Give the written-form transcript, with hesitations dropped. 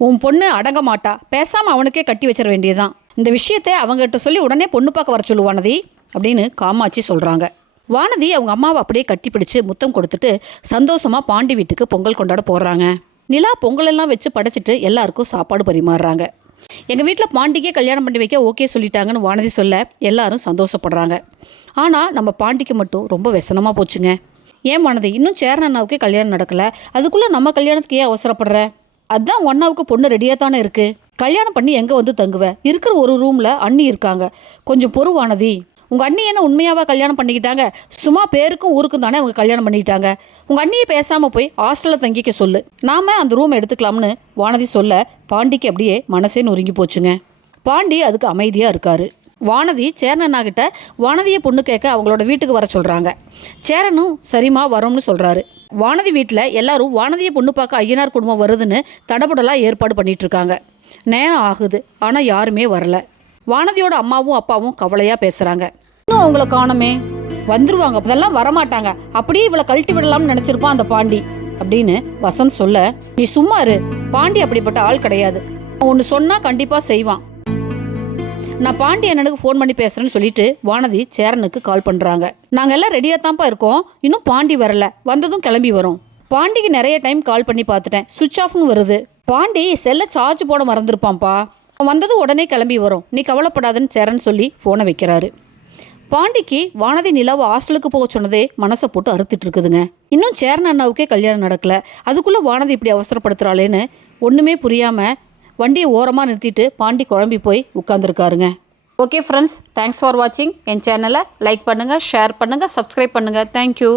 உன் பொண்ணு அடங்க மாட்டா, பேசாமல் அவனுக்கே கட்டி வச்சிட வேண்டியதுதான். இந்த விஷயத்தை அவங்ககிட்ட சொல்லி உடனே பொண்ணு பார்க்க வர சொல்லு வானதி அப்படின்னு காமாட்சி சொல்கிறாங்க. வானதி அவங்க அம்மாவை அப்படியே கட்டி பிடிச்சு முத்தம் கொடுத்துட்டு சந்தோஷமாக பாண்டி வீட்டுக்கு பொங்கல் கொண்டாட போடுறாங்க. நிலா பொங்கலெல்லாம் வச்சு படைச்சிட்டு எல்லாருக்கும் சாப்பாடு பரிமாறுறாங்க. எங்கள் வீட்டில் பாண்டிக்கே கல்யாணம் பண்ணி வைக்க ஓகே சொல்லிட்டாங்கன்னு வானதி சொல்ல எல்லாரும் சந்தோஷப்படுறாங்க. ஆனால் நம்ம பாண்டிக்கு மட்டும் ரொம்ப व्यசனமாக போச்சுங்க. ஏன் வானதி, இன்னும் சேரன் அண்ணாவுக்கே கல்யாணம் நடக்கலை, அதுக்குள்ளே நம்ம கல்யாணத்துக்கு ஏன் அவசரப்படுற? அதுதான் ஒன்னாவுக்கு பொண்ணு ரெடியாக தானே இருக்குது. கல்யாணம் பண்ணி எங்கே வந்து தங்குவ? இருக்கிற ஒரு ரூமில் அண்ணி இருக்காங்க, கொஞ்சம் பொறு வானதி. உங்கள் அண்ணி என்ன உண்மையாவா கல்யாணம் பண்ணிக்கிட்டாங்க? சும்மா பேருக்கும் ஊருக்கும் தானே அவங்க கல்யாணம் பண்ணிக்கிட்டாங்க. உங்கள் அண்ணியை பேசாமல் போய் ஹாஸ்டலில் தங்கிக்க சொல்லு, நாம் அந்த ரூமை எடுத்துக்கலாம்னு வானதி சொல்ல பாண்டிக்கு அப்படியே மனசே நொறுங்கி போச்சுங்க. பாண்டி அதுக்கு அமைதியாக இருக்காரு. வானதி சேரன் கிட்ட வானதியை பொண்ணு கேட்க அவங்களோட வீட்டுக்கு வர சொல்கிறாங்க. சேரனும் சரிம்மா வரோம்னு சொல்கிறாரு. வானதி வீட்டில் எல்லாரும் வானதியை பொண்ணு பார்க்க ஐயனார் குடும்பம் வருதுன்னு தடபுடலாக ஏற்பாடு பண்ணிட்டு இருக்காங்க. நேரம் ஆகுது, ஆனால் யாருமே வரல. வானதியோட அம்மாவும் அப்பாவும் கவலையாக பேசுகிறாங்க. இன்னும் அவங்கள காணுமே, வந்துருவாங்க, அதெல்லாம் வரமாட்டாங்க, அப்படியே இவளை கழட்டி விடலாம்னு நினச்சிருப்பான் அந்த பாண்டி அப்படின்னு வசந்த் சொல்ல, நீ சும்மா இரு, பாண்டி அப்படிப்பட்ட ஆள் கிடையாது, ஒன்று சொன்னால் கண்டிப்பாக செய்வான். நான் பாண்டி அண்ணனுக்கு ஃபோன் பண்ணி பேசுகிறேன்னு சொல்லிட்டு வானதி சேரனுக்கு கால் பண்ணுறாங்க. நாங்கள் எல்லாம் ரெடியாக தான்ப்பா இருக்கோம், இன்னும் பாண்டி வரல, வந்ததும் கிளம்பி வரோம். பாண்டிக்கு நிறைய டைம் கால் பண்ணி பார்த்துட்டேன், சுவிட்ச் ஆஃப்னு வருது. பாண்டி செல்லை சார்ஜ் போட மறந்துருப்பான்ப்பா, வந்ததும் உடனே கிளம்பி வரும், நீ கவலைப்படாதுன்னு சேரன் சொல்லி ஃபோனை வைக்கிறாரு. பாண்டிக்கு வானதி நிலாவை ஹாஸ்டலுக்கு போக சொன்னதே மனசை போட்டு அறுத்துட்டு இருக்குதுங்க. இன்னும் சேரன் அண்ணாவுக்கே கல்யாணம் நடக்கலை, அதுக்குள்ளே வானதி இப்படி அவசரப்படுத்துகிறாளேன்னு ஒன்றுமே புரியாமல் வண்டியை ஓரமாக நிறுத்திட்டு பாண்டி குழம்பி போய் உட்காந்துருக்காருங்க. ஓகே ஃப்ரெண்ட்ஸ், தேங்க்ஸ் ஃபார் வாட்சிங். என் சேனலை லைக் பண்ணுங்கள், ஷேர் பண்ணுங்கள், சப்ஸ்கிரைப் பண்ணுங்கள். தேங்க்யூ.